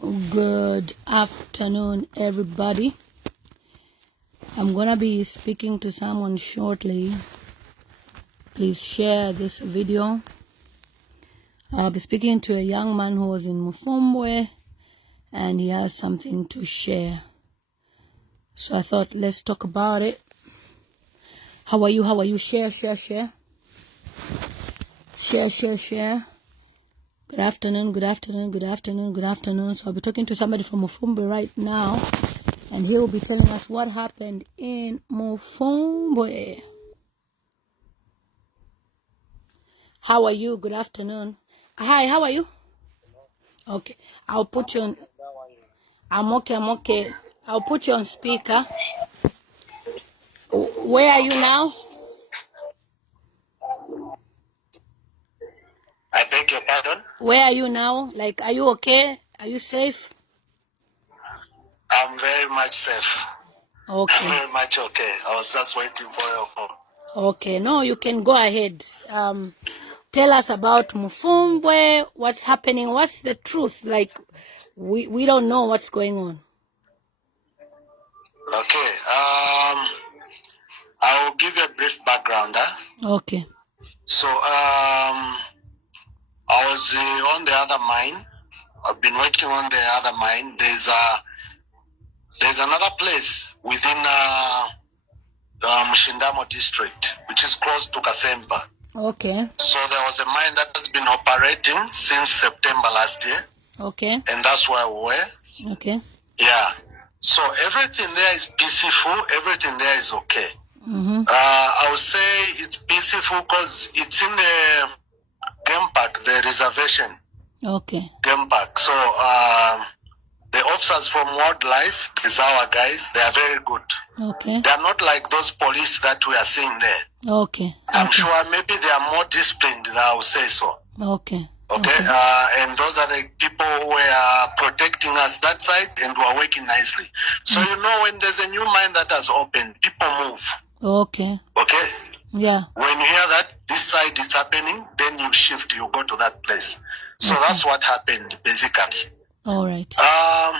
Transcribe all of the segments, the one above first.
Good afternoon, everybody. I'm gonna be speaking to someone shortly. Please share this video. I'll be speaking to a young man who was in Mufumbwe, and he has something to share. So I thought, let's talk about it. How are you? How are you? Share. Share. Good afternoon. So I'll be talking to somebody from Mufumbwe right now, and he will be telling us what happened in Mufumbwe. How are you? Good afternoon. Hi, how are you? Okay. I'll put you on. I'm okay. I'll put you on speaker. Where are you now? I beg your pardon? Where are you now? Like, are you okay? Are you safe? I'm very much safe. Okay. I'm very much okay. I was just waiting for your call. Okay. No, you can go ahead. Tell us about Mufumbwe. What's happening? What's the truth? Like, we don't know what's going on. Okay. I will give you a brief background. Okay. So, I was on the other mine. I've been working on the other mine. There's another place within Mushindamo district, which is close to Kasemba. Okay. So there was a mine that has been operating since September last year. Okay. And that's where we were. Okay. Yeah. So everything there is peaceful. Everything there is okay. Mm-hmm. I would say it's peaceful because it's in the game park, the reservation. Okay. Game park. So the officers from wildlife, these our guys, they are very good. Okay. They are not like those police that we are seeing there. Okay. I'm sure maybe they are more disciplined, I would say so. Okay. Okay. And those are the people who are protecting us that side and who are working nicely. So you know, when there's a new mine that has opened, people move. Okay. Okay. Yeah. When you hear that this side is happening, then you shift, you go to that place. So that's what happened basically. All right. I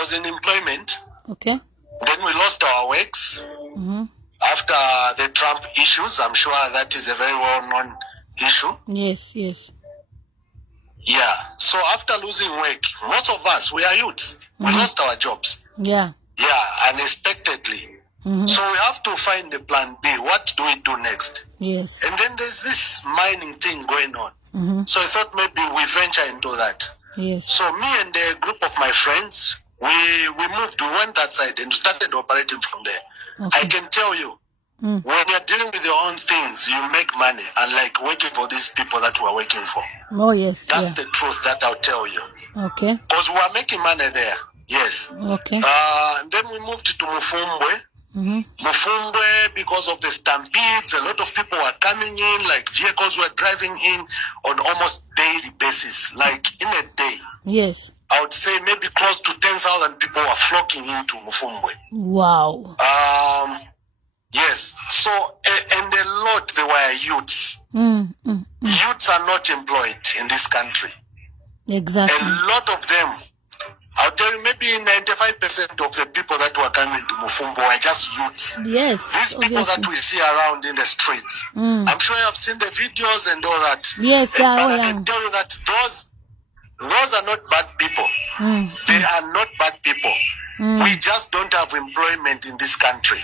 was in employment. Okay. Then we lost our works after the Trump issues. I'm sure that is a very well-known issue. Yes. Yeah. So after losing work, most of us, we are youths. We lost our jobs. Yeah. Yeah, unexpectedly. So we have to find the plan B. What do we do next? Yes. And then there's this mining thing going on. So I thought maybe we venture into that. Yes. So me and a group of my friends, we moved, we went that side and started operating from there. Okay. I can tell you, when you're dealing with your own things, you make money, unlike working for these people that we're working for. Oh, yes. That's the truth that I'll tell you. Okay. Because we are making money there. Yes. Okay. Then we moved to Mufumbwe. Mufumbwe, because of the stampedes, a lot of people were coming in, like vehicles were driving in on almost daily basis, like in a day. Yes. I would say maybe close to 10,000 people were flocking into Mufumbwe. Wow. Yes. So, and a lot, they were youths. Youths are not employed in this country. Exactly. A lot of them, I'll tell you, maybe 95% of the people that were coming to Mufumbwe were just youths. Yes. These people that we see around in the streets. I'm sure you have seen the videos and all that. Yes, they are all I young. can tell you that those are not bad people. They are not bad people. We just don't have employment in this country.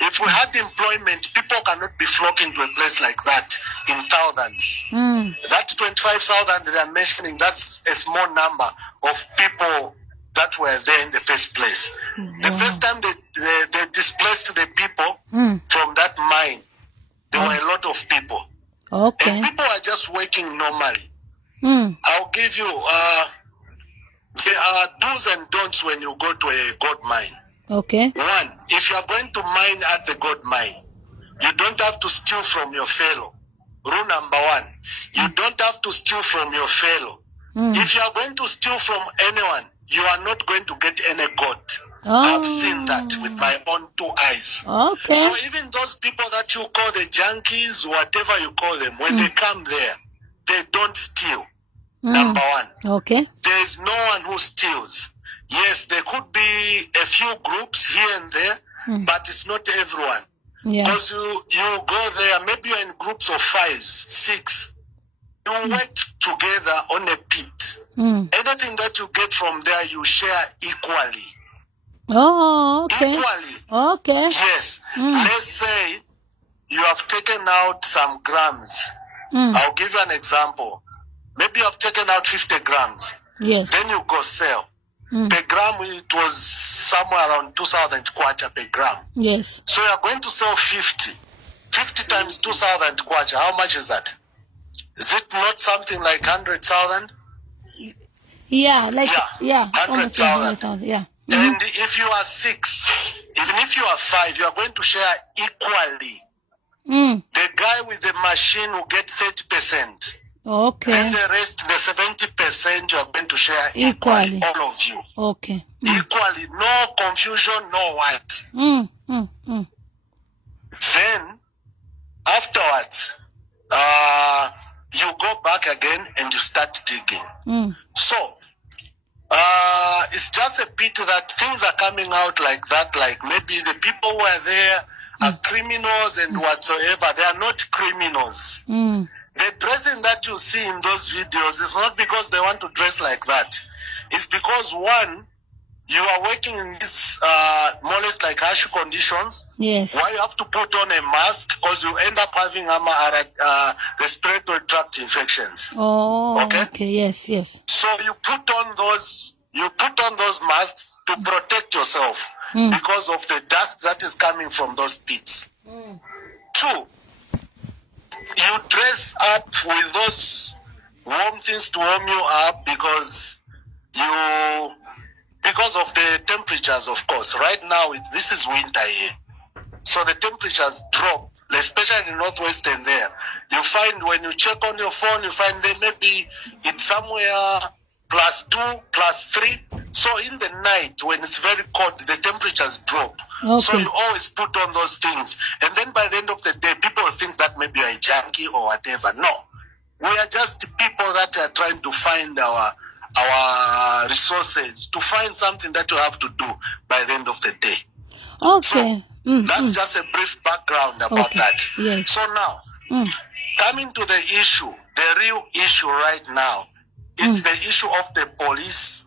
If we had employment, people cannot be flocking to a place like that in thousands. That 25,000 they are mentioning, that's a small number of people that were there in the first place. The first time they displaced the people from that mine, there were a lot of people. Okay. And people are just working normally. I'll give you, there are do's and don'ts when you go to a gold mine. Okay. One, if you are going to mine at the gold mine, you don't have to steal from your fellow. Rule number one, you don't have to steal from your fellow. If you are going to steal from anyone, you are not going to get any gold. I've seen that with my own two eyes. Okay. So even those people that you call the junkies, whatever you call them, when they come there, they don't steal. Number one. one. Okay. There is no one who steals. Yes, there could be a few groups here and there, but it's not everyone. Yeah. Because you go there, maybe you're in groups of 5, 6. You work together on a pit. Anything that you get from there, you share equally. Oh, okay. Equally. Okay. Yes. Let's say you have taken out some grams. I'll give you an example. Maybe you have taken out 50 grams. Yes. Then you go sell. Per gram, it was somewhere around 2,000 kwacha per gram. Yes. So you're going to sell 50. 50 times 2,000 kwacha. How much is that? Is it not something like 100,000? Yeah, like, yeah. 100,000. Yeah. And if you are 6, even if you are 5, you are going to share equally. The guy with the machine will get 30%. Okay. Then the rest, the 70%, you are going to share equally, all of you. Okay. Equally, no confusion, no what. Then, afterwards, you go back again and you start digging. So, it's just a pity that things are coming out like that, like maybe the people who are there are criminals and whatsoever. They are not criminals. The dressing that you see in those videos is not because they want to dress like that. It's because, one, you are working in these more or less like harsh conditions. Yes. Why you have to put on a mask, because you end up having respiratory tract infections. Oh, okay. Yes. So you put on those masks to protect yourself because of the dust that is coming from those pits. 2, you dress up with those warm things to warm you up because of the temperatures, of course. Right now, this is winter here. So the temperatures drop, especially in northwestern there. You find when you check on your phone, you find that maybe it's somewhere +2, +3. So in the night, when it's very cold, the temperatures drop. Okay. So you always put on those things. And then by the end of the day, people think that maybe you're a junkie or whatever. No. We are just people that are trying to find our resources, to find something that you have to do by the end of the day. Okay. So, that's just a brief background about that. Yes. So now, coming to the issue, the real issue right now, is the issue of the police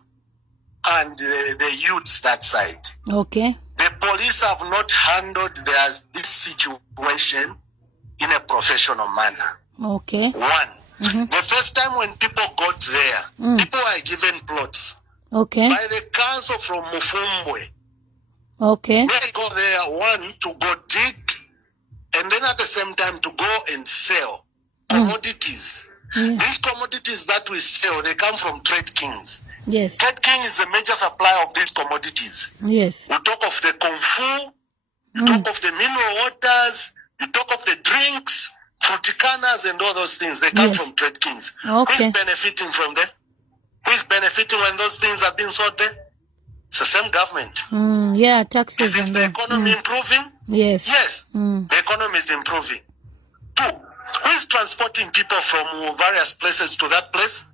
and the youths that side. Okay. The police have not handled this situation in a professional manner. Okay. 1. The first time when people got there, people were given plots. Okay. By the council from Mufumbwe. Okay. They go there, 1, to go dig, and then at the same time to go and sell commodities. These commodities that we sell, they come from trade kings. Yes. Trade king is a major supplier of these commodities. Yes. You talk of the kung fu, you talk of the mineral waters, you talk of the drinks, fruticanas and all those things. They come from trade kings. Okay. Who is benefiting from them? Who is benefiting when those things are being sold there? It's the same government. Yeah, taxes. Is it the economy improving? Yes. Yes. The economy is improving. 2, who is transporting people from various places to that place?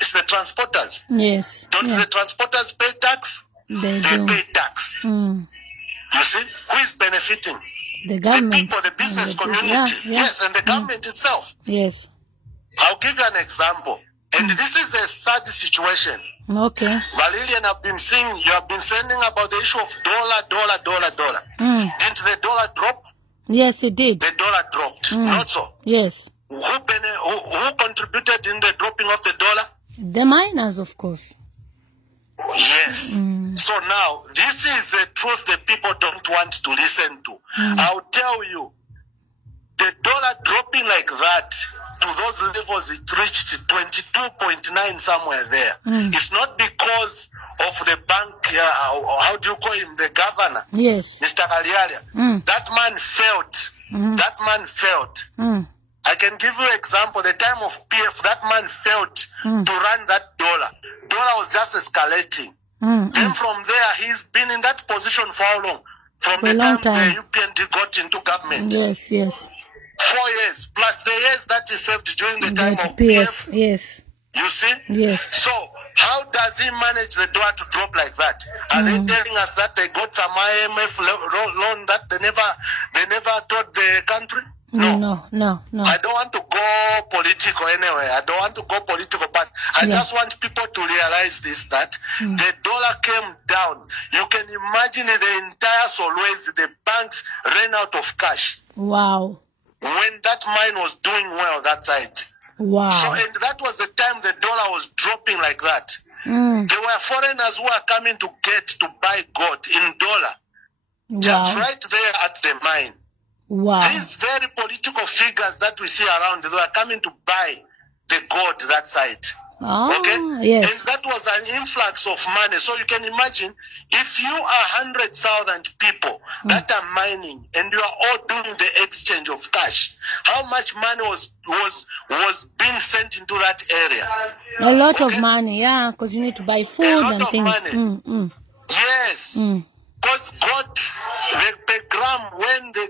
It's the transporters. Yes. Don't the transporters pay tax? They pay tax. You see? Who is benefiting? The government. The people, the business community. Yes, and the government itself. Yes. I'll give you an example. And this is a sad situation. Okay. Valilian, you have been sending about the issue of dollar. Didn't the dollar drop? Yes, it did. The dollar dropped. Not so. Yes. Who contributed in the dropping of the dollar? The miners, of course. Yes. So now, this is the truth that people don't want to listen to. I'll tell you, the dollar dropping like that, to those levels, it reached 22.9 somewhere there. It's not because of the bank, how do you call him, the governor? Yes. Mr. Kalialia. That man failed. That man failed. I can give you an example. The time of PF, that man failed to run that dollar. Dollar was just escalating. Then from there, he's been in that position for how long? From the time the UPND got into government. Yes, yes. 4 years, plus the years that he served during the time of PF. Yes. You see? Yes. So how does he manage the dollar to drop like that? Are they telling us that they got some IMF loan that they never taught the country? No. I don't want to go political anyway. I don't want to go political, but I just want people to realize this, that the dollar came down. You can imagine the entire Solwezi, the banks ran out of cash. Wow. When that mine was doing well that side. Wow. So, and that was the time the dollar was dropping like that. There were foreigners who were coming to buy gold in dollar. Just right there at the mine. Wow. These very political figures that we see around, they were coming to buy the gold that side. Okay? Yes. And that was an influx of money. So you can imagine, if you are 100,000 people that are mining and you are all doing the exchange of cash, how much money was being sent into that area? A lot of money, yeah, because you need to buy food and things. Money. Yes. Because God, the gram, when they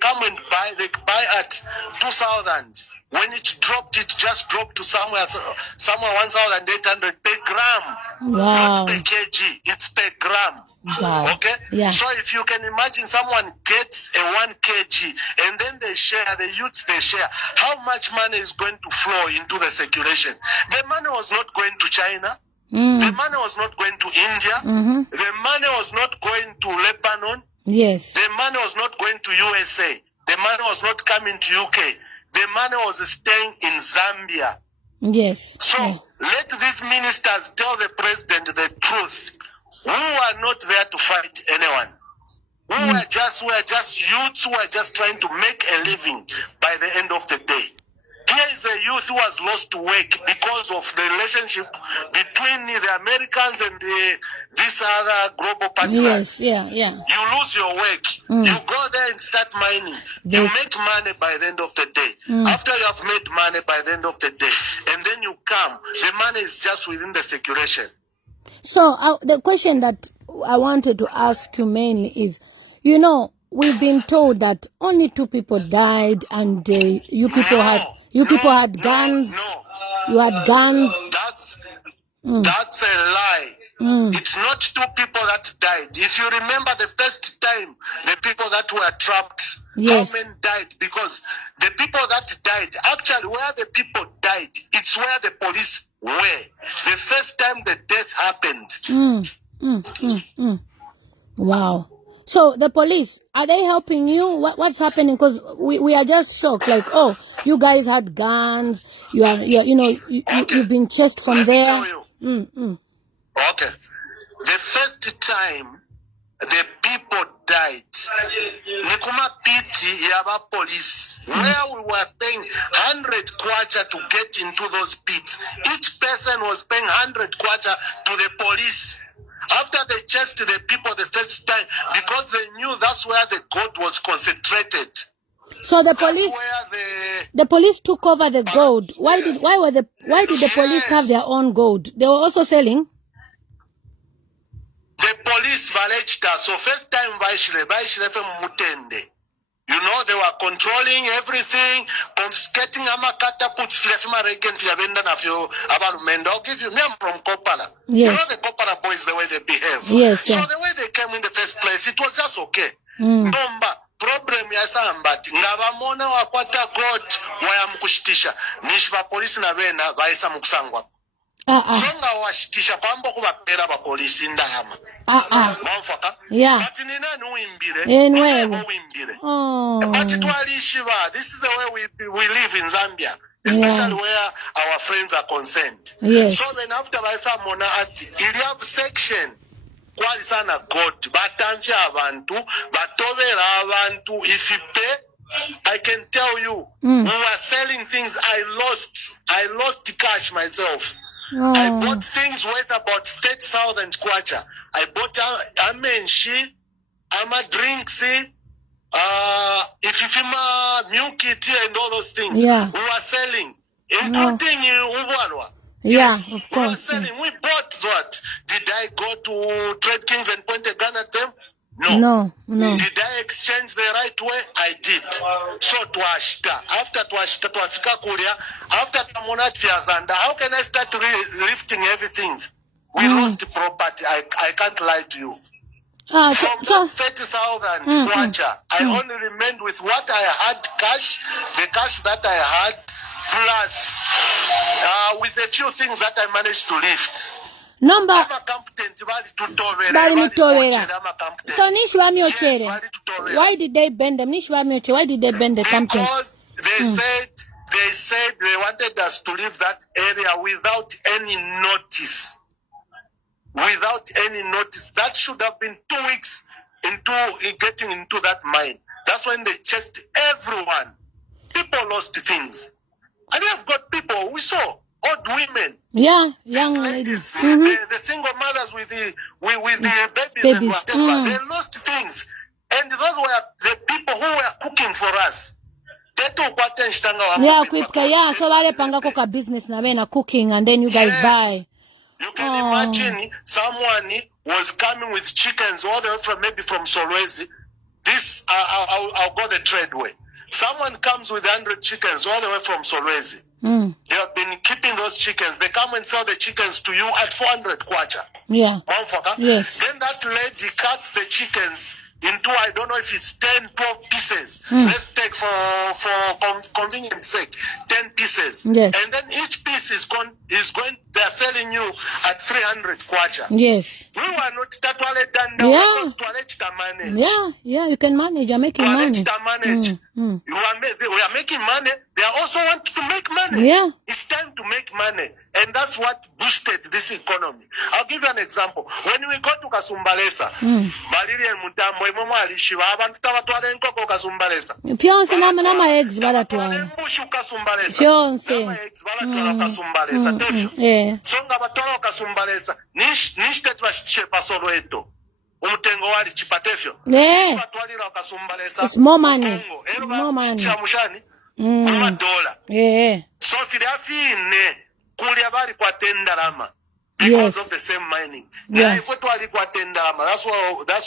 come and buy, they buy at 2,000. When it dropped, it just dropped to somewhere 1,800 per gram. Wow. Not per kg, it's per gram. Wow. Okay? Yeah. So if you can imagine someone gets a 1 kg and then they share, the youths they share, how much money is going to flow into the circulation? The money was not going to China. The money was not going to India. The money was not going to Lebanon. Yes. The money was not going to USA. The money was not coming to UK. The money was staying in Zambia. Yes. So let these ministers tell the president the truth. We are not there to fight anyone. We are just youths who are just trying to make a living by the end of the day. Here is a youth who has lost work because of the relationship between the Americans and this other global partners. Yes, yeah. You lose your work. You go there and start mining. You make money by the end of the day. After you have made money by the end of the day, and then you come, the money is just within the circulation. So the question that I wanted to ask you mainly is, you know, we've been told that only 2 people died, and you people had guns. No. You had guns. That's a lie. It's not 2 people that died. If you remember the first time, the people that were trapped, yes. How many died? Because the people that died, actually where the people died, it's where the police were. The first time the death happened. Wow. So the police, are they helping you? What's happening? Because we are just shocked. Like, oh, you guys had guns. You've been chased from Let there. me tell you. Okay. The first time the people died, Nikuma Piti Yaba police, where we were paying 100 kwacha to get into those pits. Each person was paying 100 kwacha to the police. After they chased the people the first time, because they knew that's where the gold was concentrated. So the police took over the gold. Why did the police have their own gold? They were also selling. The police alleged us. So first time Vaishile from Mutende. You know, they were controlling everything, confiscating catapults, I'll give you, I'm from Kopala. Yes. You know the Kopala boys, the way they behave. Yes. So the way they came in the first place, it was just okay. Nomba, problem ya sambati, ngabamona wakwata God, wayamkushitisha, nishba polisi na vena, vaisa mukusangwa. Songa washitisha kwamba kubapera ba polisi ndama. Mwafaka? Yeah. But nina nuimbire. Uimbire. But twalishiba. This is the way we live in Zambia, especially where our friends are concerned. Yes. So then after baisa mona ati, ili section kwali sana God, batanfya abantu, batobera abantu, if you pay, I can tell you, we were selling things. I lost cash myself. I bought things worth about 30,000 kwacha. I bought amenshi, drinks, if you feel milk tea and all those things. Yeah. We were selling, including Ubwarwa. Yes, of course. We were selling. We bought that. Did I go to Trade Kings and point a gun at them? No. Did I exchange the right way? I did. So twashita. After twashita, twafika kulia. After tamonat fiazanda, how can I start lifting everything? We lost property. I can't lie to you. From that 30,000 kwacha, I only remained with what I had cash, the cash that I had, plus with a few things that I managed to lift. Number bali mutobera. So nishwa miochele. Why did they bend them? Nishwa miochele. Why did they bend the campus? Because they said they wanted us to leave that area without any notice. Without any notice. That should have been 2 weeks into getting into that mine. That's when they chased everyone. People lost things. And we have got people, we saw old women. Yeah, young ladies. The single mothers with the babies and whatever. They lost things. And those were the people who were cooking for us. Yeah, so wale panga koka business na wena cooking and then you guys buy. You can imagine someone was coming with chickens all the way from maybe from Solwezi. This, I'll go the trade way. Someone comes with 100 chickens all the way from Solwezi. They have been keeping those chickens. They come and sell the chickens to you at 400 kwacha. Yeah. Yes. Then that lady cuts the chickens into, I don't know if it's 10, 12 pieces. Let's take for convenience sake, 10 pieces. Yes. And then each piece is going, they're selling you at 300 kwacha. Yes. We were not tatwale done because toilet to manage. Yeah, you can manage. You're making money. Manage. We are making money. They also want to make money. Yeah. It's time to make money. And that's what boosted this economy. I'll give you an example. When we go to Kasumbalesa, Balili and Mutambo, Moalishiva, abantu tabatwale nkoko Kasumbalesa. Fiance nama eggs balatwala. Mbushu Kasumbalesa. Fiance. Nama eggs balatwala Kasumbalesa. Yeah. Songa batwala Kasumbalesa. Nishte twashichepa Soweto. Umutengo wali chipatefyo. Yeah. It's more money. More money. $1. Yeah. So Fidafine kulia bali kwa tendarama because of the same mining. Yeah. That's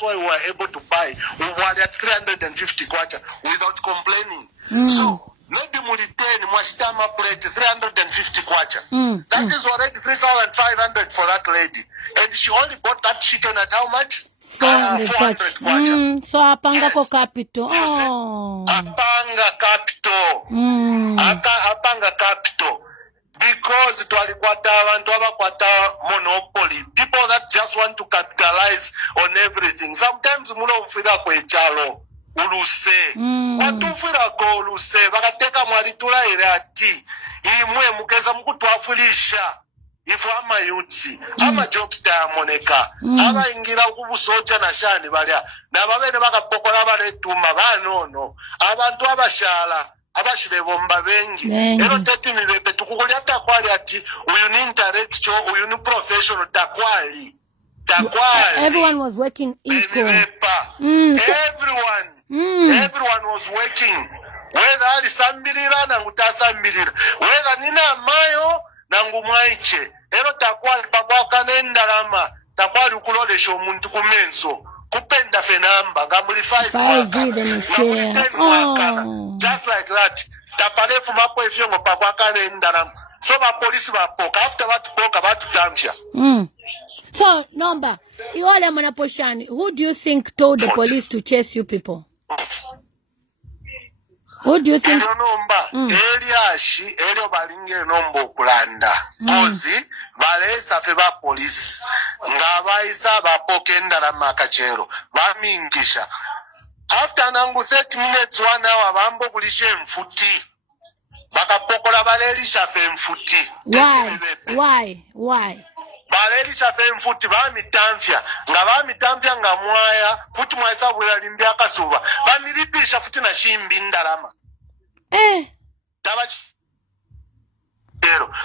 why we were able to buy. We were at 350 kwacha without complaining. So maybe muliteni mwashitama plate 350 kwacha. That is already 3,500 for that lady. And she only bought that chicken at how much? 400 kwacha. So apanga ko capital. Apanga capital. Apanga capital. Because twalikwata abantu abakwata monopoly. People that just want to capitalize on everything. Sometimes muno mfira kwechalo. Uluse. Watufira ko uluse. Bakateka mwalitula ile ati. Imwe mukeza mukutwafulisha. Ifu ama yutsi. Ama jokita ya moneka. Aba ingira kubusoja na shani balya. Na babene bakapokola baletuma banono. Abantu abashala. Abashire bomba bengi. Ero teti mibepe tukukuli hata kwali ati. Uyu ni intellectual. Uyu ni professional. Takwali. Everyone was working equal. Everyone was working. Whether alisambirira na ngutasambirira. Whether nina mayo na ngumwaiche. Ero takwali pakwa kanendarama. Takwali ukulolesha omuntu kumenso. Kupenda fenamba. Ngambuli 5 mwaka. Just like that. Tapalefu mapo ifyongo pakwa kanendarama. So ma police bapoka. After what poka batu tamsha. So, number, Iole Manaposhani, who do you think told the police to chase you people? Who do you think? Elio balinge nombo kulanda. Kozi, balesa feba police. Ngavaisa bapokenda la makachero. Bamingisha. After nangu 30 minutes, 1 hour, bambo kulishe mfuti. Bakapokola balelisha fe mfuti. Why? Baleri shafe mfuti bamitamvya nga bamitamvya nga mwaya futi mwaisa bwela limbya kasuba bamilipisha futi na shimbi ndalama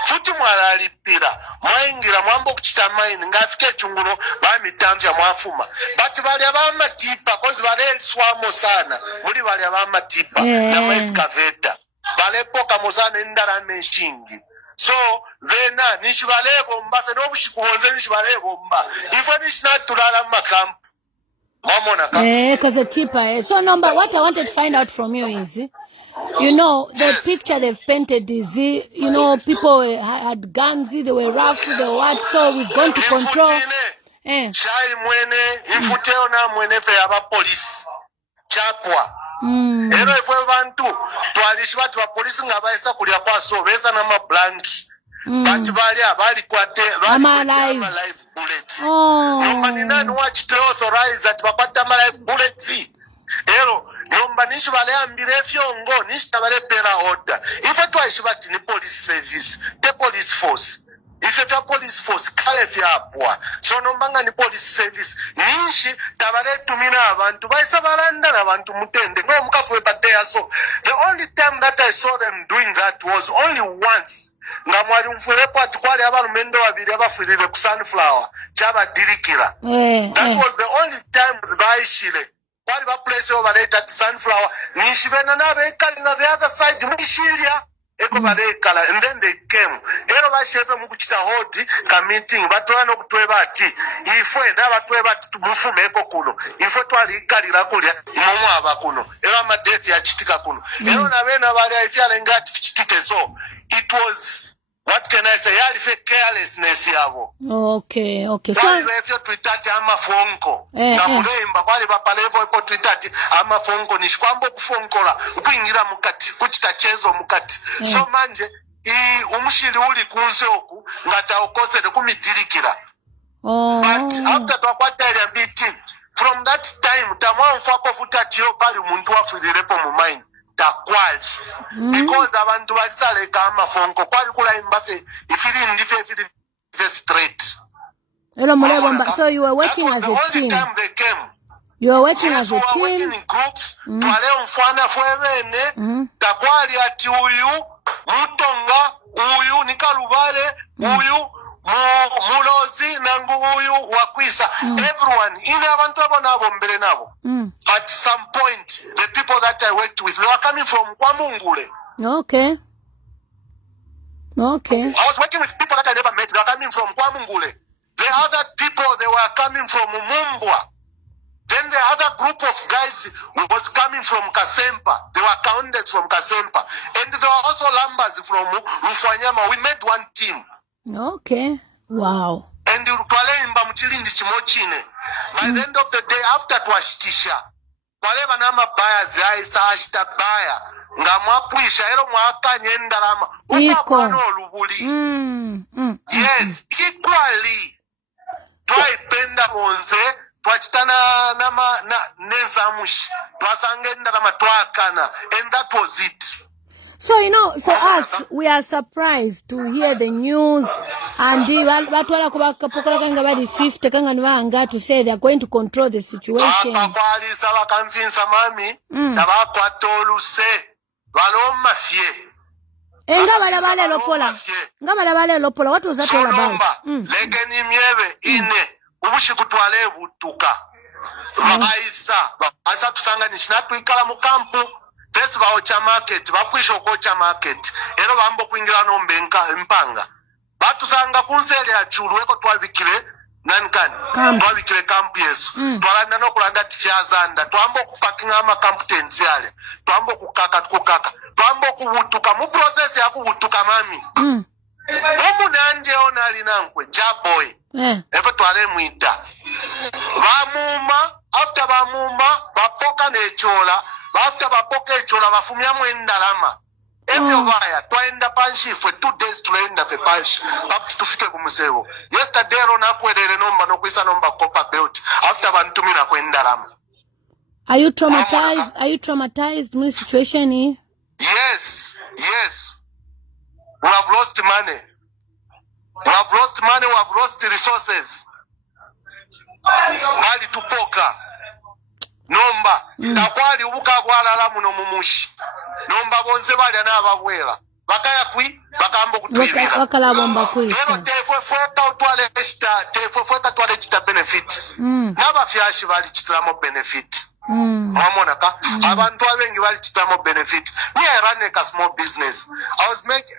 futi mwalalipira mwaingira mwambo kuchita maini ngafike chungulo bamitamvya mwafuma bati bali abamatipa kozi bale swamo sana muri bali abamatipa na maeskaveta balepoka mozana ndalama nshingi. So, vena, nishivalebo mba, feno bushikuhoze nishivalebo mba. Ifo nishinatulala makampu. Because it's cheaper. So, number what I wanted to find out from you is, you know, the picture they've painted is, you know, people had guns, they were rough, they were what, so we've gone to control. Shai mwene, infuteo na mwene fe yaba police. Chapwa. Ero ifwe bantu, tuwalishi watu wa polisi nga baisa kulia kwa so, besa na mablanki. But bali kwate, live bullets. Nomba ni nani wachite authorize that wapata live bullets. Ero, nomba nishi wale ambire fiongo, nishi tabale pera order. Ife tuwaishi wati ni police service, the police force. Ife fya police force, kale fya apwa. So nombanga ni police service. Nishi tabale tumina abantu, baisa balanda na abantu mutende. Ngo mkafuwe patea so. The only time that I saw them doing that was only once. Nga mwali mfurepo atikwali abalu mendo wabili abafurire ku sunflower. Chaba dirikira. That was the only time baishile. Kwali ba place over there at sunflower. Nishi bena na bekali na the other side. Mwishilia. Eko balekala, and then they came. Ero bashefe mukuchita hoti ka meeting batwana kutwe bati ifwe na batwe bati tumufume eko kuno ifwe twali kalira kulya imumu abakuno ero ama death ya chitika kuno ero na bena bali ifyale ngati chitike so it was what can I say yali fe carelessness yabo. Okay so kwali befyo twitati ama fonko na mulemba kwali bapalevo ipo twitati ama fonko nishikwambo kufonkola ukuingira mukati kuchita chezo mukati so manje umushili uli kunse oku ngata okosele kumidirikira but after twakwata ile meeting from that time tamwa mfapo futatiyo pali muntu wafirirepo mu mind takwali because abantu balisale kama fonko kwali kula imbafe ifili ndife straight. Hello, so you were working as a team. Time they came. You were working as a team. Working in groups. Twale mfana fwebene. Takwali ati uyu mutonga uyu nikalubale uyu mulozi nangu uyu wakwisa. Everyone ine abantu abo nabo mbele nabo. At some point the people that I worked with they were coming from Kwamungule. Okay. I was working with people that I never met. They were coming from Kwamungule. The other people, they were coming from Mumbwa. Then the other group of guys was coming from Kasempa. They were counted from Kasempa. And there were also Lambas from Mufanyama. We made one team. Okay. Wow. And by the end of the day, after Twashitisha, whatever nama baya zaisa ashita baya. Nga mwapuisha ero mwakanye ndalama ukwano olubuli. Yes, equally. Twaipenda monze, twachitana nezamushi, twasange ndalama twakana, and that was it. So, you know, for us, we are surprised to hear the news and to say they are going to control the situation. What was that all about? First voucher market, bakwisho kocha market. Ero bambo kuingira nombe mpanga. Batu sanga kunsele ya churu weko twabikire nankani. Twabikire kampu yesu. Twalanda no kulanda tifyazanda. Twambo kupakinga ama kampu tenziale. Twambo kukaka. Twambo kubutuka. Mu process ya kubutuka mami. Umu nanje ona alinankwe. Jaboy. Efe twale mwita. After bamuma, bapoka nechola. After bapoke chola bafumya mwendalama. Evyo vaya, twaenda panshifwe 2 days tunaenda fe panshi. Papu tufike kumuseo. Yesterday rona kuedere nomba no kuisa nomba kopa belt. After bantumina kwendalama. Are you traumatized? Are you traumatized in this situation here? Yes. We have lost money. We have lost resources. Mali tupoka. Nomba takwali ubuka kwalala muno mumushi nomba bonse bali anababwera bakaya kwi bakambo kutwibira bakala bomba kwisa tefwe twale chita benefit nabafyashi bali chitamo benefit mamona ka abantu abengi bali chitamo benefit me I run a small business.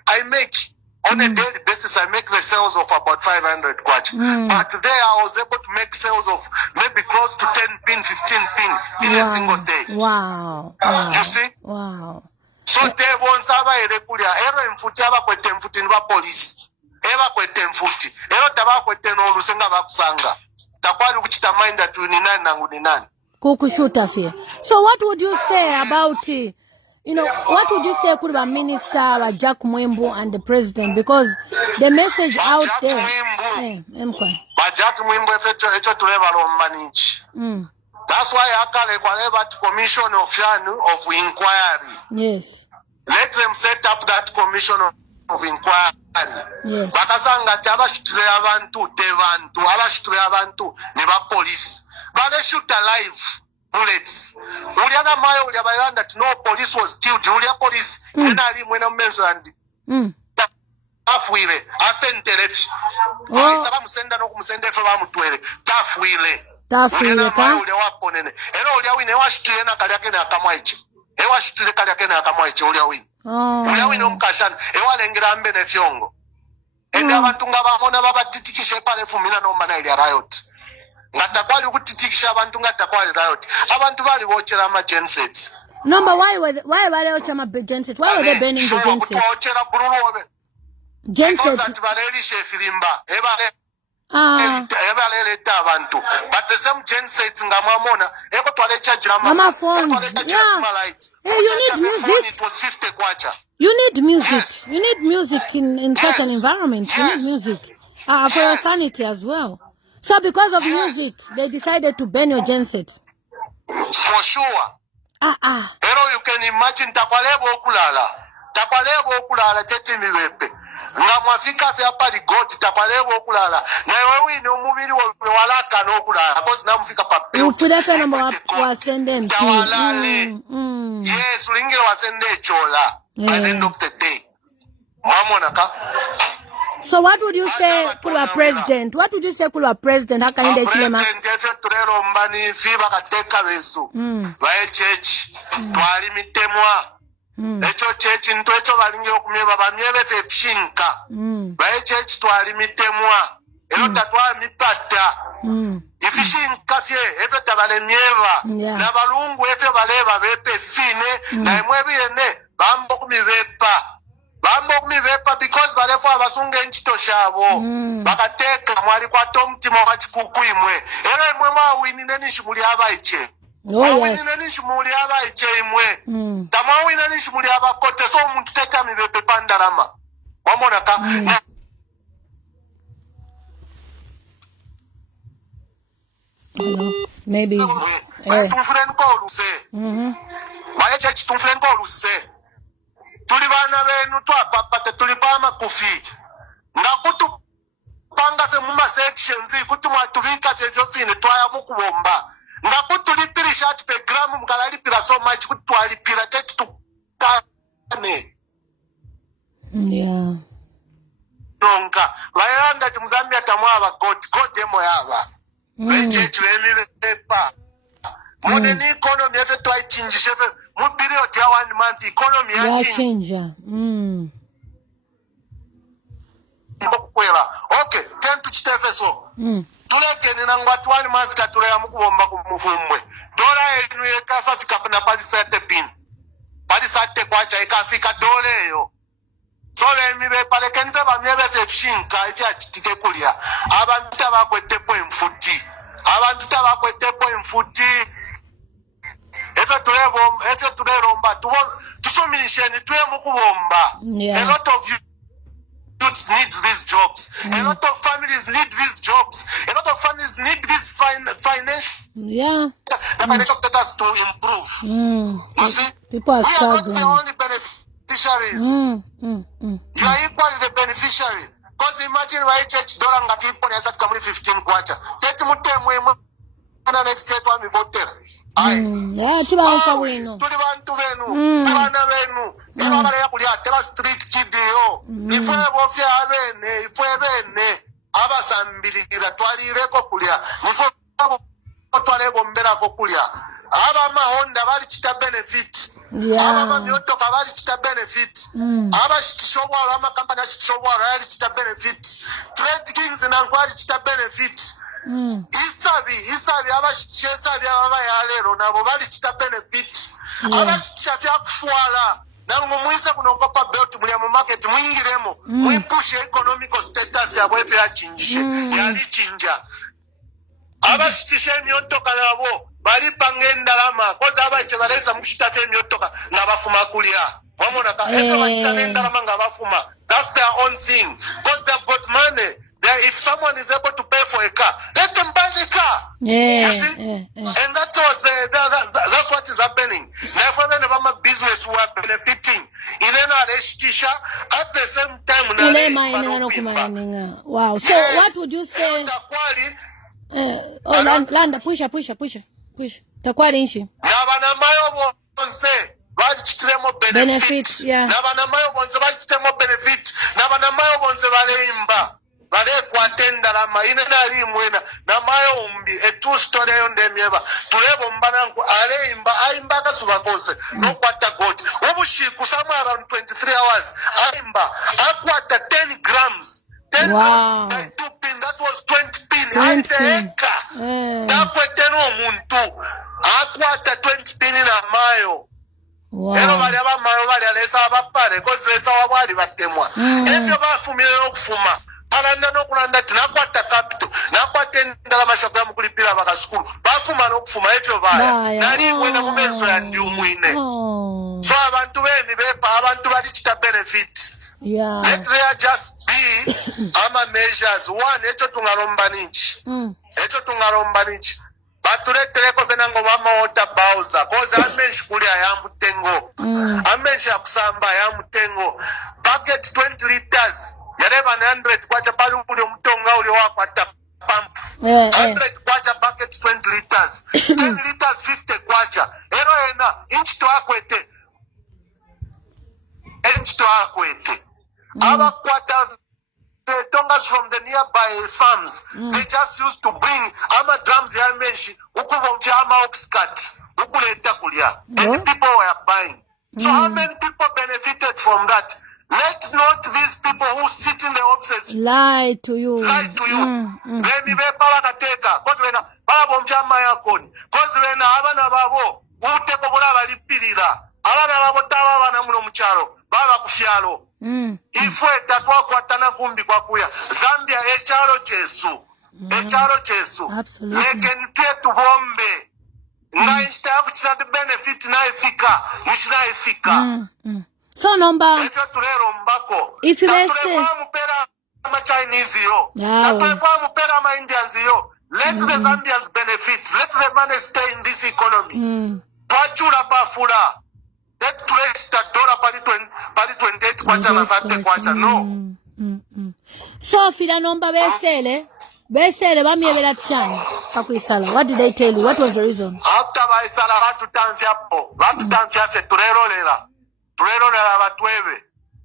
I make On a daily basis, I make the sales of about 500 kwacha. But there I was able to make sales of maybe close to 10 pin, 15 pin in a single day. Wow. You see? Wow. So they won't have a kulia. Ero mfuti aba kwete mfuti niba police. Eba kwete mfuti. Ero taba kwete no lusenga bakusanga. Takwali kuchita mind that you ni nani nangu ni nani. Kukushuta fie. So what would you say about what would you say could be Minister Jack Mumbwa and the President? Because the message out there. Jack Mumbwa echo tuleba lomba nichi. That's why Hakale kwaleba commission of inquiry. Yes. Let them set up that commission of inquiry. Yes. Bakasanga abashitule abantu tebantu abashitule abantu ne ba police. But they shoot alive bullets. Uliana mayo uliabayanda that no police was killed. Ulia police ali mwena mmezo andi. Tafuile afenterefi. Isaba musenda no kumusenda efe bamutwele. Tafuile. Uliana mayo uliawaponene. Ero uliawine washitule na kaliake na akamwaiche. Ewa shitule kaliake na akamwaiche uliawine. Uliawine umkashana. Ewa lengira mbe ne fiongo. Enda abantu nga bamona babatitikishe pale fumina no mbana ili riot. Ngatakwali ukutitikisha abantu ngatakwali riot. Abantu bali bochera ama gensets. No, but why were they bochera ama gensets? Why were they burning the gensets? Bochera bululu obe. Gensets. Because bali shefilimba. Ebale leta abantu. But the same gensets ngamamona eko twale charge ama phones. Yeah. Hey, you need music. It was 50 kwacha. You need music. Yes. You need music in such an environment. Yes. You need music. For your sanity as well. So because of music, they decided to ban your gensets. For sure. Pero you can imagine takwalebo okulala tete miwepe. Nga mwafika fya pali goti takwalebo okulala. Na wewe ni umubiri walaka no okulala. Because na mfika pa peo. Ufudefe namba wasende mpi. Tawalale. Yes, ulingi wasende chola. By the end of the day. Mamonaka. So what would you say to a president? What would you say to a president? Hakainde Hichilema. President turero mbani fiba kateka besu. Bae church twali mitemwa. Echo church ntwecho balingi okumyeba bamyebe fe fishinka. Bae church twali mitemwa. Ero tatwa mipata. Ifishinka fye efe tabale myeba. Na balungu efe baleba bepe fine na emwebi ene bambo kumibepa. Because barefo abasunga enchito shabo bakateka mwali kwa tomtima wakachikukuimwe era imwe mawini neni shimuli abaiche mawini neni shimuli abaiche imwe tamawini neni shimuli abakote so omuntu teta mibepe pandalama wamona ka maybe tufren ko luse baye chechi tufren ko luse tuli bana benu twapapata tuli pama kufi ngakutu panga fe muma sections kuti mwatubika fe fine twaya mukubomba ngakutu lipirisha ati pe gram mkalalipira so much kuti twalipira tete tukane nonga bayanda timuzambia tamwaba god emo yaba bechechi bemibepa Modern economy efe twa change shefe mu period ya 1 month economy ya change. Okay, then to chitefe so. Tuleke ni nangwa 1 month katule ya mukubomba ku Mufumbwe. Dola enu yekasa fika na palisate pin. Palisate kwacha ikafika dole yo. So emibe pale kenfe bamyebe fe fishinka ifya chitike kulia. Abantu tabakwete po mfuti. Abantu tabakwete po mfuti. Efe tulebomba tusomilisheni tuye mukubomba. A lot of youths need these jobs. A lot of families need these jobs. A lot of families need this financial the financial status to improve. You see, people are struggling. We are not the only beneficiaries. You are equally the beneficiary. Because imagine why church dollar ngati ipo ni asati kamuli 15 kwacha. Teti mutemwe next year to voter. Tubantu benu. Tubana benu. Eba bare yakulia teba street kid yo. Ifwe bofya abene, ifwe bene. Abasambirira twalireko kulia. Ifwe twale bombera ko kulia. aba mahonda bali kita benefit aba myotoka bali kita benefit aba shitishobwa aba kampani shitishobwa bali kita benefit trade kings na kwali kita benefit isabi aba shitishesabi aba yalero nabo bali kita benefit aba shitishafya kufwala nango mwisa kunokopa belt muli mu market mwingiremo mwipush economic status yabwe ya chinjishe yali chinja aba shitishe myotoka nabo bali pangenda koza abache baleza mushitafe emyotoka ngabafuma kulya wamona ka efe bachitane endalama ngabafuma. That's their own thing because they've got money. If someone is able to pay for a car, let them buy the car. You see? And that's what is happening. Now for many of business who are benefiting in at the same time wow. So what would you say? Landa, push. Takwali nshi. Nabana mayo bonse bali chitremo benefit. Nabana mayo bonse bali chitremo benefit. Nabana mayo bonse bale imba. Bale kwatenda la maina na limwena na mayo umbi true story yo ndemyeba. Tulebo mbana nku ale imba aimba kasuba kose no kwata God. Obushiku somewhere around 23 hours aimba akwata 10 grams. 10 grams by 2 pin, that was 20 pin. Akwata 20 pin na mayo. Ero bali aba mayo bali alesa abapare kozi lesa wabali batemwa. Efyo bafumire okufuma. Alanda nokulanda tinakwata capital. Nakwata endala mashakula mukulipira baka school. Bafuma nokufuma efyo baya. Nali mwena mumeso ya ndi umwine. So abantu beni bepa abantu bali chita benefit. Let there just be measures. One, echo tungalomba nichi. Batuletereko fena ngo mama ota bauza. Koza amenshi kuli ayamutengo. Amenshi ya kusamba ayamutengo. Bucket 20 liters. Yareba 100 kwacha pali uli umutonga uli wakwata pump. 100 kwacha bucket 20 liters. 10 liters 50 kwacha. Ero ena inch to akwete. Our quarter, the tongas from the nearby farms, they just used to bring ama drums ya menshi, ukuvomfia ama oxcat, ukuleta kulia. And people were buying. So how many people benefited from that? Let not these people who sit in the offices lie to you. When you pala kateka, cause when baba bomfia ama yakoni, cause when abana babo, uteko bula balipirira, abana babo tawa bana muno mcharo. Baba kufyalo. Ifwe tatwa kwatana kumbi kwa kuya. Zambia echaro chesu. Absolutely. Leken tetu bombe. Na insta kuchina the benefit na ifika. Nishina ifika. So number. If you may say. Chinese yo. Indians yo. Let the Zambians benefit. Let the money stay in this economy. Pachura pafura. That place that dollar pari 28 kwacha na sante kwacha no. So fila nomba besele bamyebera chani pakwisala. What did they tell you? What was the reason? After baisala batutamfya fe turerolera batwebe,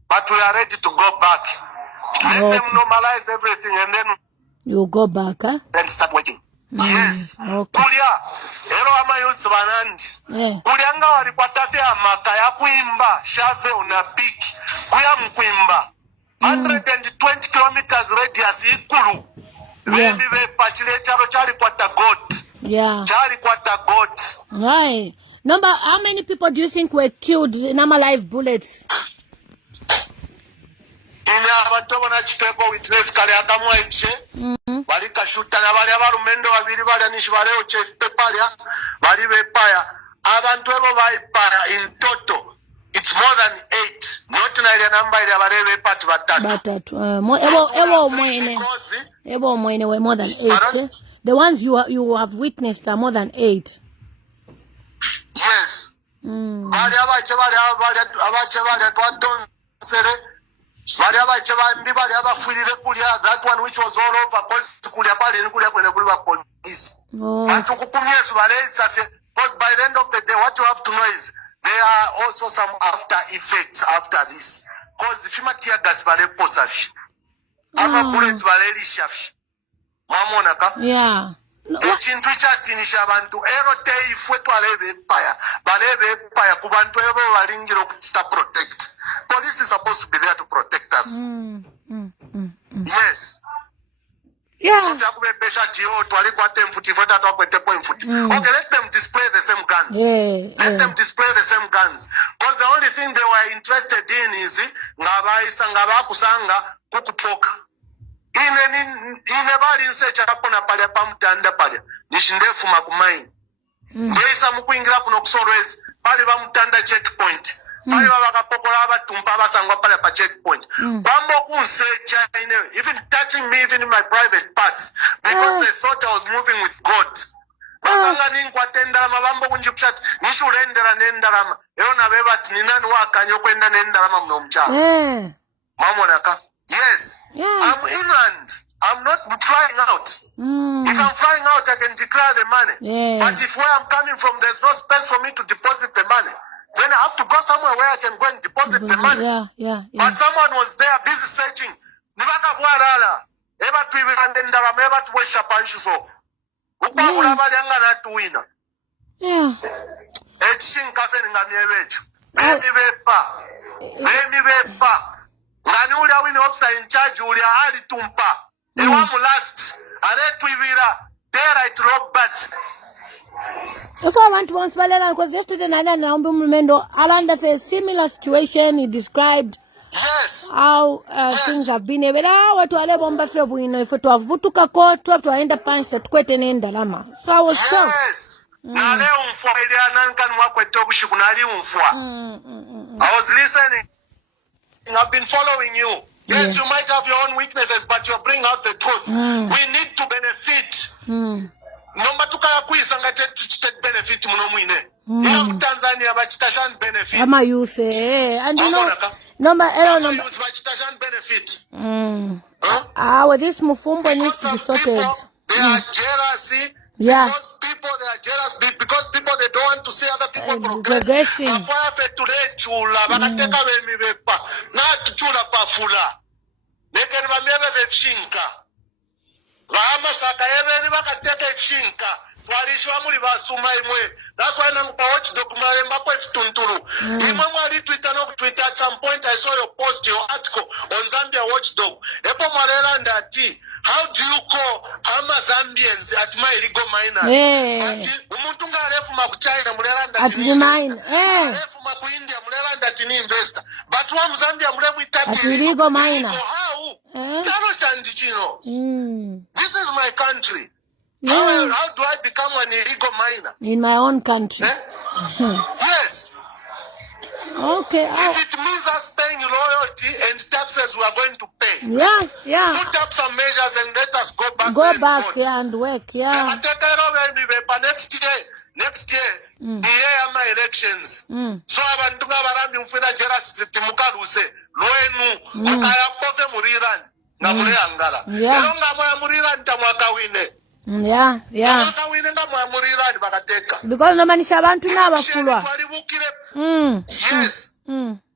but we are ready to go back. Let them normalize everything and then you go back, huh? Then start working. Yes. Kulia ero ama youths banandi. Kulia nga walikwata fya maka ya kuimba shave una piki. Kuya mkuimba 120 kilometers radius ikulu. Maybe we pachile charo chali kwata goat. Chali kwata goat. Right. Number, how many people do you think were killed in live bullets? Ina abantu bona chiteko witness kale akamwa iche. Balika shoota na bali abalumendo babiri bali anishi baleo chef pepalia bali bepaya abantu ebo baipaya in total it's more than 8 not na ile number ile bali bepati batatu ebo mwene we more than 8 the ones you have witnessed are more than 8. Yes. Bali abache bali atwadonsere that one which was all over police. Because by the end of the day, what you have to know is there are also some after effects after this. Because if you tear gas bullets Yeah. ekintu kyatinisha abantu ero teifwe twalebe empire balebe empire ku bantu ebo balingira okukita protect. Police is supposed to be there to protect us. Yes. Yeah. So if you have a patient, okay, let them display the same guns. Let them display the same guns. Because the only thing they were interested in is ngaba kusanga kukupoka. Inebali nsecha kapona pale pamutanda pale. Nishindefu makumaini. Ndeisa mukuingira kuno kusolwezi. Pale pamutanda checkpoint. Pale wakapokola abatumpa basangwa pale pa checkpoint. Bambo kunsecha even touching me even in my private parts because they thought I was moving with God. Basanga ninkwatenda mabambo kunjipshat nishulendera nendarama. Ero nabebati ninani wakanyo kwenda nendarama mno mchana. Mamonaka. Yes. I'm inland. I'm not flying out. If I'm flying out, I can declare the money. But if where I'm coming from, there's no space for me to deposit the money, then I have to go somewhere where I can go and deposit the money. But someone was there busy searching. Nibaka bwarala. Eba tuibirande ndarama, eba tuwesha panchuso. Ukwa kulabali anga na tuwina. Echin kafe ngamiewechu. Memi bepa. Ngani uli awini officer in charge uli ahali tumpa. Ewamu last. Ale tuibira. There I drop back. That's why I want to once because yesterday night I under a similar situation. He described how things have been. So I was shocked. I was listening. I've been following you. Yes, you might have your own weaknesses, but you bring out the truth. We need to benefit. Nomba tukaya kuisanga benefit muno mwine. Ina Tanzania bachitashan benefit. Ama youth and you know number youth bachitashan benefit. With this Mufumbwe needs to be sorted. They are jealousy. Because people they are jealous because people they don't want to see other people progressing. Afaya fetule chula bakateka bemi bepa. Na chula pafula. Leken bamebe vefshinka. Rama sakayebe ni bakateka efshinka. Walishwa muri basuma imwe. That's why namupa watchdog mwalemba kwa fitunturu. Imwe mwali Twitter no Twitter at some point I saw your post, your article on Zambia Watchdog. Epo mwalela ndati, how do you call Hama Zambians at my illegal miners? Umuntu nga alefu makuchina mwalela ndati ni investor. Alefu maku India mwalela ndati ni investor. But wa Mzambia mwelebu itati illegal miner. How? Chalo chandichino. This is my country. How do I become an illegal miner? In my own country. Yes. Okay. If it means us paying royalty and taxes we are going to pay. Put up some measures and let us go back and work. Next year, the year of my elections. So abantu ngabarambi mfuna jealous timukaluse lwenu mukaya pove muriran ngamule angala. Ero ngamwe muriran tamwaka wine. Because no manisha abantu n'abafulwa. Yes.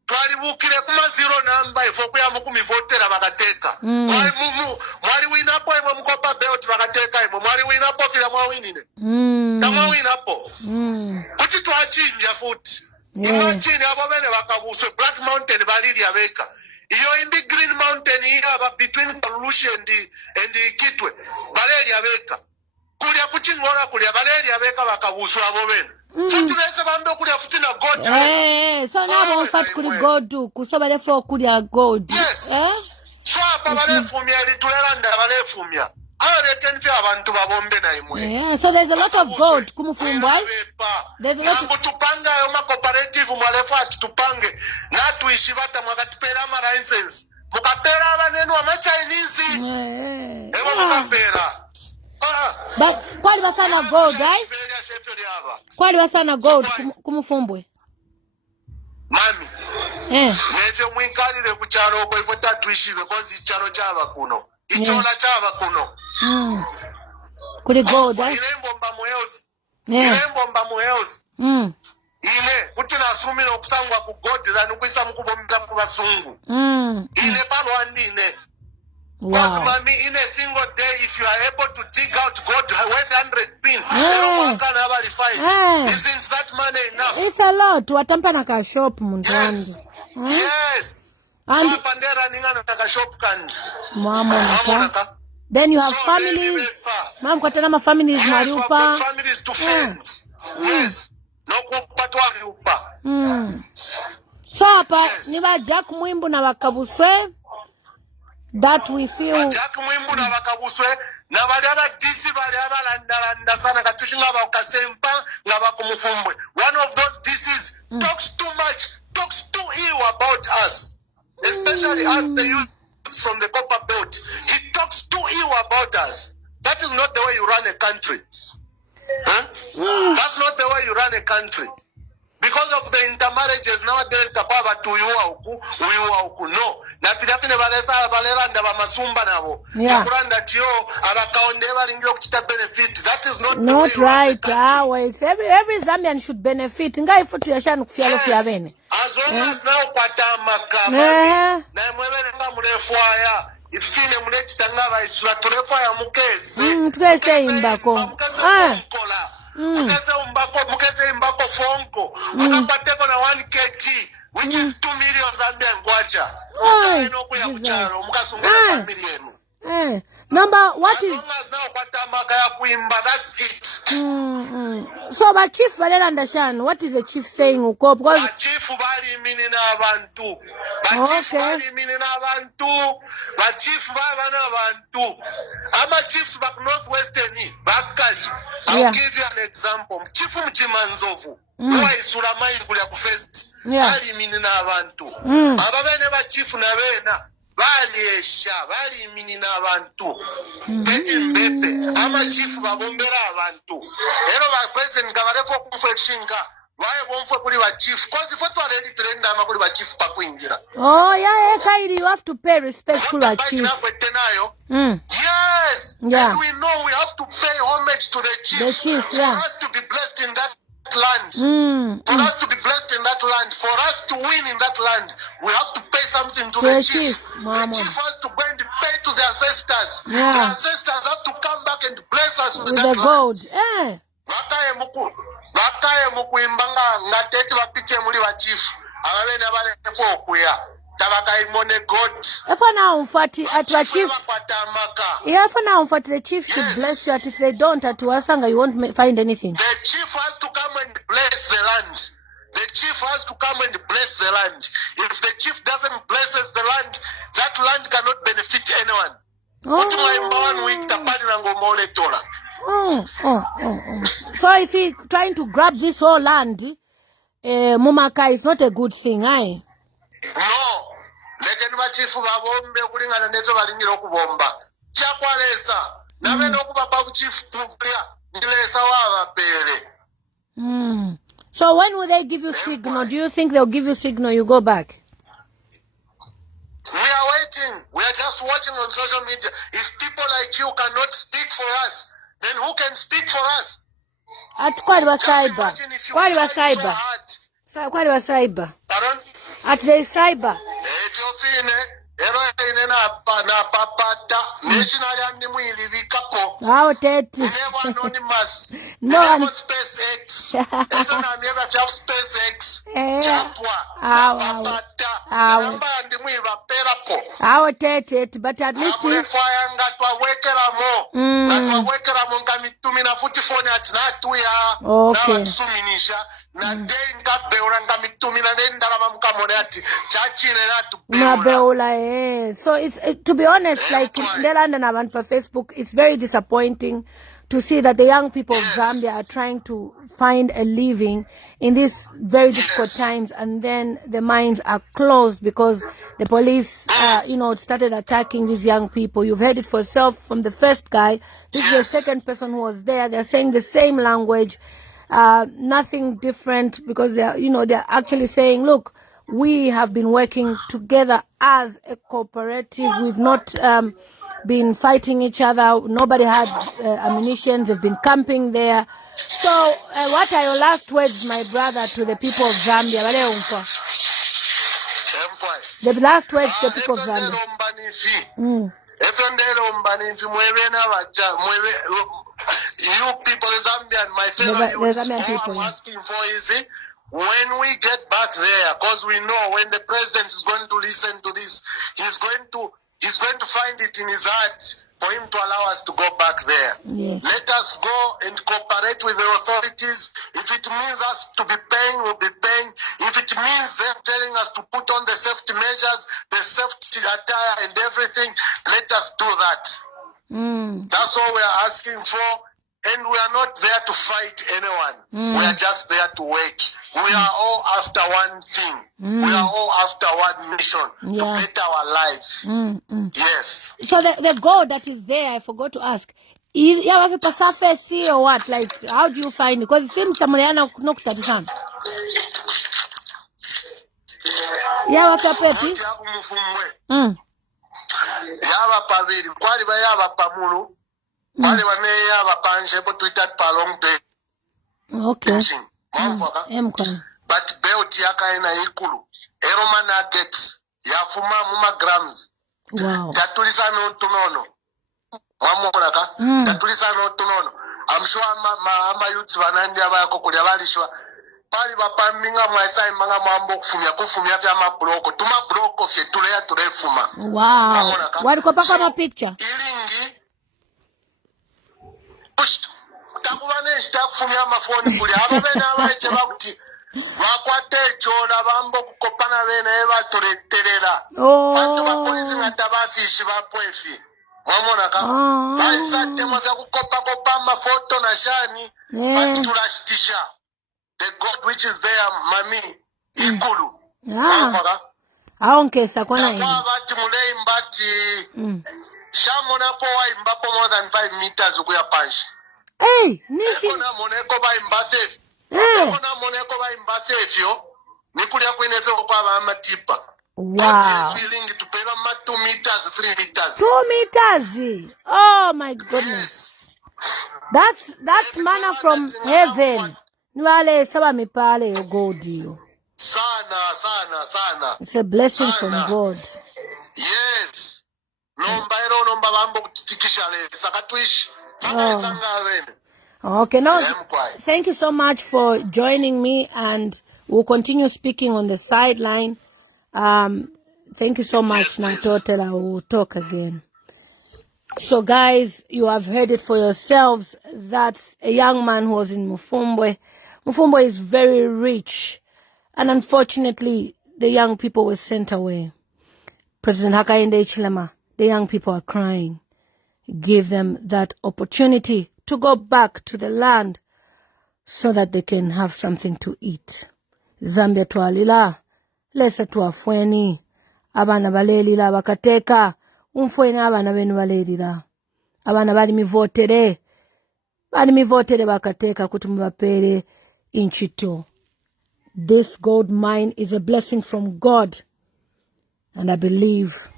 Twalibukire kuma zero number ifo kuyamu kumivotera bakateka. Mwali winapo imwe mkopa belt bakateka imwe. Mwali winapo fila mwawinine. Tamwa winapo. Kuti twachinja futi. Imagine abo bene bakabuswe Black Mountain balili yabeka. Iyo in the Green Mountain here between Kalushi and Kitwe. Baleri yabeka. Kulia kuchingora kulia baleri yabeka bakabuswa abo bene. So tulese bambe kulia futi na God. So now we fight kuli God do. Kusoba lefo kulia God. Yes. So apa balefumia litulelanda balefumia. So there's a lot of God. Kumufumbwa. There's a lot of tupanga yoma cooperative mwalefa tupange na tuishibata mwakatupera ma license mukapera abanenu ama Chinese ewa mukapera. But kwali basana God, right? Kwali basana God kumufumbwe. Mami. Neje mwinkalire kucharo okwo ifo tatuishibe kozi icharo chaba kuno. Ichola chaba kuno. Kuli God, eh? Ilembo mba muhealth. Ile kuti nasumira okusangwa ku God than kuisa mukubomita ku basungu. Ile palo andine. Because, mommy, in a single day, if you are able to dig out gold worth 100 pin, isn't that money enough? It's a lot. Watampa na ka shop muntu Yes. wandi. Yes. And so pandera ninga na shop kandi. Mwamonaka. Then you have so families. Mom kwa tena families yes, we have mariupa. got families to fend. Yes. No kupatwa riupa. So hapa ni ba Jack Mwimbu na Wakabuswe that we feel Jack Mwimbu na Wakabuswe na bali aba DC bali aba landa sana katushinga ba Kasempa na ba Mufumbwe. One of those DCs talks too much, talks too ill about us, especially us the youth from the Copper Belt. He talks too ill about us. That is not the way you run a country. That's not the way you run a country. Because of the intermarriages nowadays, tapaba tu uyuwa uku no. Na fidafine balesa baleranda ba masumba nabo. Chakuranda tiyo Hakainde balingiro kuchita benefit. That is not the way you right. Always every Zambian should benefit. Ngai futu yashanu kufyalo fyabene. As long as now kwata makamani. Na mwebele nga murefwaya. Ifine muleti tangaba isura turefwaya mukesi. Tukese imbako. Mukese imbako fonko. Wakapateko na 1 kg, which is 2 million Zambian kwacha. Mukainoku ya mcharo, mukasungela familienu. Number, what is... As long as now kwatamaka ya kuimba, that's it. So, but Chief Valera understand, what is the Chief saying? Because... Chief bali mini na abantu. Chief bali mini na abantu. Chief bali na abantu. Ama Chiefs back Northwestern, Bakali. I'll give you an example. Chief Mchimanzovu. Kwa isuramai kulia kufest. Bali mini na abantu. Ababene ba Chief na wena. Bali esha, bali mini na abantu. Teti mbete. Ama Chief babombera abantu. Ero ba president gabarefo kumfeshinga. Why won't we be chief? Because if I already trained, I'm going to be chief. Oh, yeah, Kairi, you have to pay respect to the chief. Yes. Yeah. And we know we have to pay homage to the chief. The chief, for us to be blessed in that land. For us to be blessed in that land. For us to win in that land, we have to pay something to the chief. The chief has to go and pay to the ancestors. Yeah. The ancestors have to come back and bless us with the that gold. Land. Bakaye mukuimbanga ngateti bapiche muri ba chief ababene balefo okuya tabakaye mone god efa na umfati atwa chief efa na umfati the chief should bless you. At if they don't at wasanga you won't find anything. The chief has to come and bless the land. The chief has to come and bless the land. If the chief doesn't bless the land, that land cannot benefit anyone. So if he trying to grab this whole land, Mumaka is not a good thing, aye? No. Legend chief babombe kulingana nezo balingiro kubomba. Chakwalesa. Nabe nokubaba chief kubya. Ngilesa wa bapele. So when will they give you signal? Do you think they'll give you signal you go back? We are waiting. We are just watching on social media. If people like you cannot speak for us, then who can speak for us? At Kwaliwa Cyber. Kwaliwa Cyber. Kwaliwa Cyber. Pardon? At the Cyber. How tete. No. SpaceX. SpaceX. How tete, but at least okay. So it's to be honest, like in London and per Facebook, it's very disappointing to see that the young people of Zambia are trying to find a living in these very difficult times, and then the mines are closed because the police, started attacking these young people. You've heard it for yourself from the first guy. This is the second person who was there. They're saying the same language, nothing different, because they're actually saying, look, we have been working together as a cooperative. We've not been fighting each other. Nobody had ammunition. They've been camping there. So, what are your last words, my brother, to the people of Zambia? The last words to the people of Zambia. You people, Zambian, my fellow youths, all I'm asking for is when we get back there, because we know when the president is going to listen to this, he's going to find it in his heart for him to allow us to go back there. Yes. Let us go and cooperate with the authorities. If it means us to be paying, we'll be paying. If it means them telling us to put on the safety measures, the safety attire and everything, let us do that. That's all we are asking for. And we are not there to fight anyone. We are just there to work. We are all after one thing. We are all after one mission, to better our lives. Yes. So the goal that is there, I forgot to ask, you have a surface or what? Like, how do you find it? Because it seems someone knocked at the sound. Yeah, what's up, Pepe? Yava paviri, kwali ba yava pamulu, kwali ba ne yava panje, but we that palong day. Okay. But belt yaka ina ikulu, eroma nuggets, yafuma muma grams. Wow. Tatulisa no tunono. Mamoraka, tatulisa no tunono. I'm sure my youths vanandi abako kuli abalishwa. Pali bapaminga mwaisai manga mambo kufumia vya mabloko. Tuma bloko fye tulea turefuma. Wow. Walikopaka ma picture. Ilingi. Push. Takubane kufumia mafoni kuli. Ababena abaeche bakuti. Wakwate chola bambo kukopana bena eba tureterera. Bantu ba polisi ngatabafishi bapwefi. Mamonaka. Baisa tema vya kukopa mafoto na shani. Bantu turashitisha. The God which is there, mami, ikulu. Aonkesa kona hii. Bati mulei mbati. Shamona po wa imbapo more than 5 meters ukuya panshi. Hey, nishi. Eko na moneko ba imbafefi. Eko na moneko ba imbafefi yo. Nikuli ya kuinefyo kwa ba tipa. Wow. God is willing to pay them 2 meters, 3 meters. 2 meters. Oh my goodness. Yes. That's manna from heaven. Nwale saba mipale yo God yo. Sana. It's a blessing from God. Yes. Nomba bambo kutitikisha le sakatwish. Okay, no. Thank you so much for joining me, and we'll continue speaking on the sideline. Thank you so much, Natotela. We'll talk again. So guys, you have heard it for yourselves. That's a young man who was in Mufumbwe. Mufumbwe is very rich, and unfortunately, the young people were sent away. President Hakainde Hichilema, the young people are crying. Give them that opportunity to go back to the land so that they can have something to eat. Zambia tualila, lesa tuafweni, abana balelila bakateka, umfweni abana benu balelila. Abana bali mivotere bakateka kutumubapere inchito. This gold mine is a blessing from God, and I believe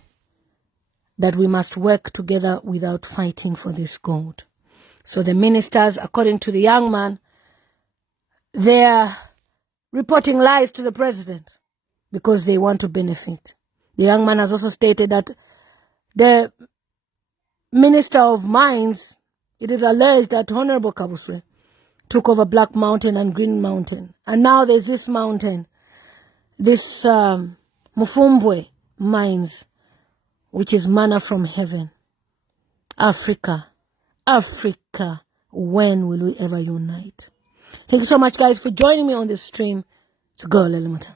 that we must work together without fighting for this gold. So the ministers, according to the young man, they are reporting lies to the president because they want to benefit. The young man has also stated that the Minister of Mines, it is alleged that Honorable Kabuswe took over Black Mountain and Green Mountain. And now there's this mountain, this Mufumbwe mines, which is manna from heaven. Africa, when will we ever unite? Thank you so much, guys, for joining me on this stream. It's Girl Elementa.